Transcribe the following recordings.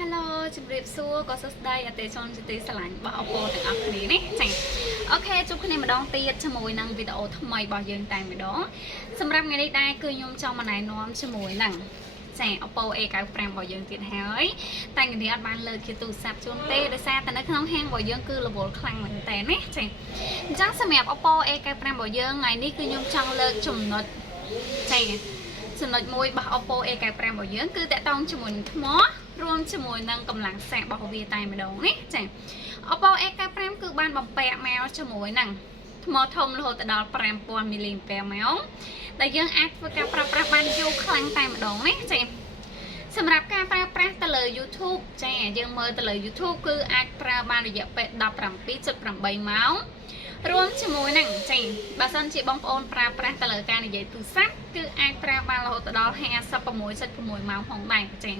Hello ជំរាបសួរក៏សួស្តីអតិថិជនជាទីស្រឡាញ់របស់ Oppo ទាំងអស់គ្នានេះចា៎អូខេជួបគ្នាម្ដងទៀតជាមួយនឹងវីដេអូថ្មីរបស់យើងតែម្ដងសម្រាប់ថ្ងៃនេះដែរគឺខ្ញុំចង់មកណែនាំជាមួយនឹងចា Oppo A95 របស់យើងទៀតហើយតែថ្ងៃនេះអត់បានលើកជាទូរស័ព្ទជូនទេដោយសារតែនៅក្នុងហាងរបស់យើងគឺរវល់ខ្លាំងមែនតើណាចាអញ្ចឹងសម្រាប់ Oppo A95 របស់យើងថ្ងៃនេះគឺខ្ញុំចង់លើកចំណុចចាចំណុចមួយរបស់ Oppo A95 របស់យើងគឺតាក់ទងជាមួយនឹងថ្មរួមជាមួយនឹងកម្លាំងសាករបស់វាតែម្ដងនេះចា Oppo A95 គឺបានបំពាក់មកជាមួយនឹងថ្មធំរហូតដល់ 5000 មីលីអាំពែម៉ោងដែលយើងអាចធ្វើការប្រើប្រាស់បានយូរខ្លាំងតែម្ដងនេះចាសម្រាប់ការប្រើប្រាស់ទៅលើ YouTube ចាយើងមើលទៅលើ YouTube គឺអាចប្រើបានរយៈពេល 17.8 ម៉ោងរួមជាមួយនឹងចាបើសិនជាបងប្អូនប្រើប្រាស់ទៅលើការនិយាយទូរស័ព្ទគឺអាចប្រើបានរហូតដល់ 56.6 ម៉ោងផងដែរចា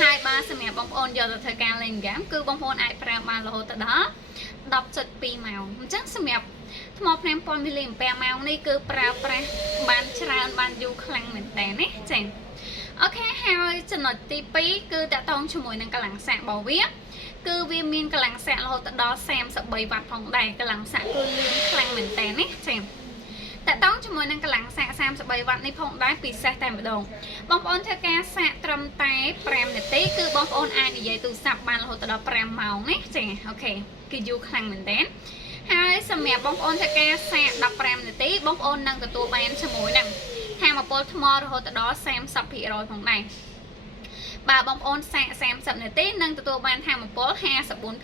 ហើយបើសម្រាប់បងប្អូនយកទៅធ្វើការលេងហ្គេមគឺបងប្អូនអាចប្រើបានរហូតដល់ 10.2 ម៉ោងអញ្ចឹងសម្រាប់ថ្ម 5000 មីលីអាំពែម៉ោងនេះគឺប្រើប្រាស់បានច្រើនបានយូរខ្លាំងមែនតើណាចាអូខេហើយចំណុចទី2គឺតាក់ទងជាមួយនឹងកម្លាំងសាករបស់វាគឺវាមានកម្លាំងសាករហូតដល់ 33 វ៉ាត់ផងដែរកម្លាំងសាកគឺលឿនខ្លាំងមែនតើណាចាតាក់ទងជាមួយនឹងកម្លាំងសាក 33 វ៉ាត់នេះផងដែរពិសេសតែម្ដងបងប្អូនធ្វើការសាកត្រឹមតែ5នាទីគឺបងប្អូនអាចនិយាយទូរស័ព្ទបានរហូតដល់ 5 ម៉ោងណាចាអូខេគឺយូរខ្លាំងមែនតើហើយសម្រាប់បងប្អូនធ្វើការសាក 15 នាទីបងប្អូននឹងទទួលបានជាមួយនឹងថាមពលថ្មរហូតដល់ 30% ផងដែរបើបងប្អូនសាក 30 នាទីនឹងទទួលបានថាមពល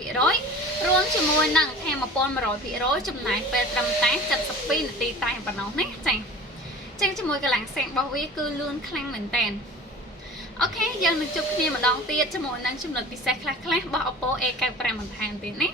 54% រួមជាមួយនឹងថាមពល 100% ចំណាយពេលត្រឹមតែ 72 នាទីតែប៉ុណ្ណោះណាចា៎ចឹងជាមួយកម្លាំងសាករបស់វាគឺលឿនខ្លាំងមែនតើអូខេយើងនឹងជួបគ្នាម្ដងទៀតជាមួយនឹងចំណុចពិសេសខ្លះៗរបស់ Oppo A95 បន្ថែមទៀតណា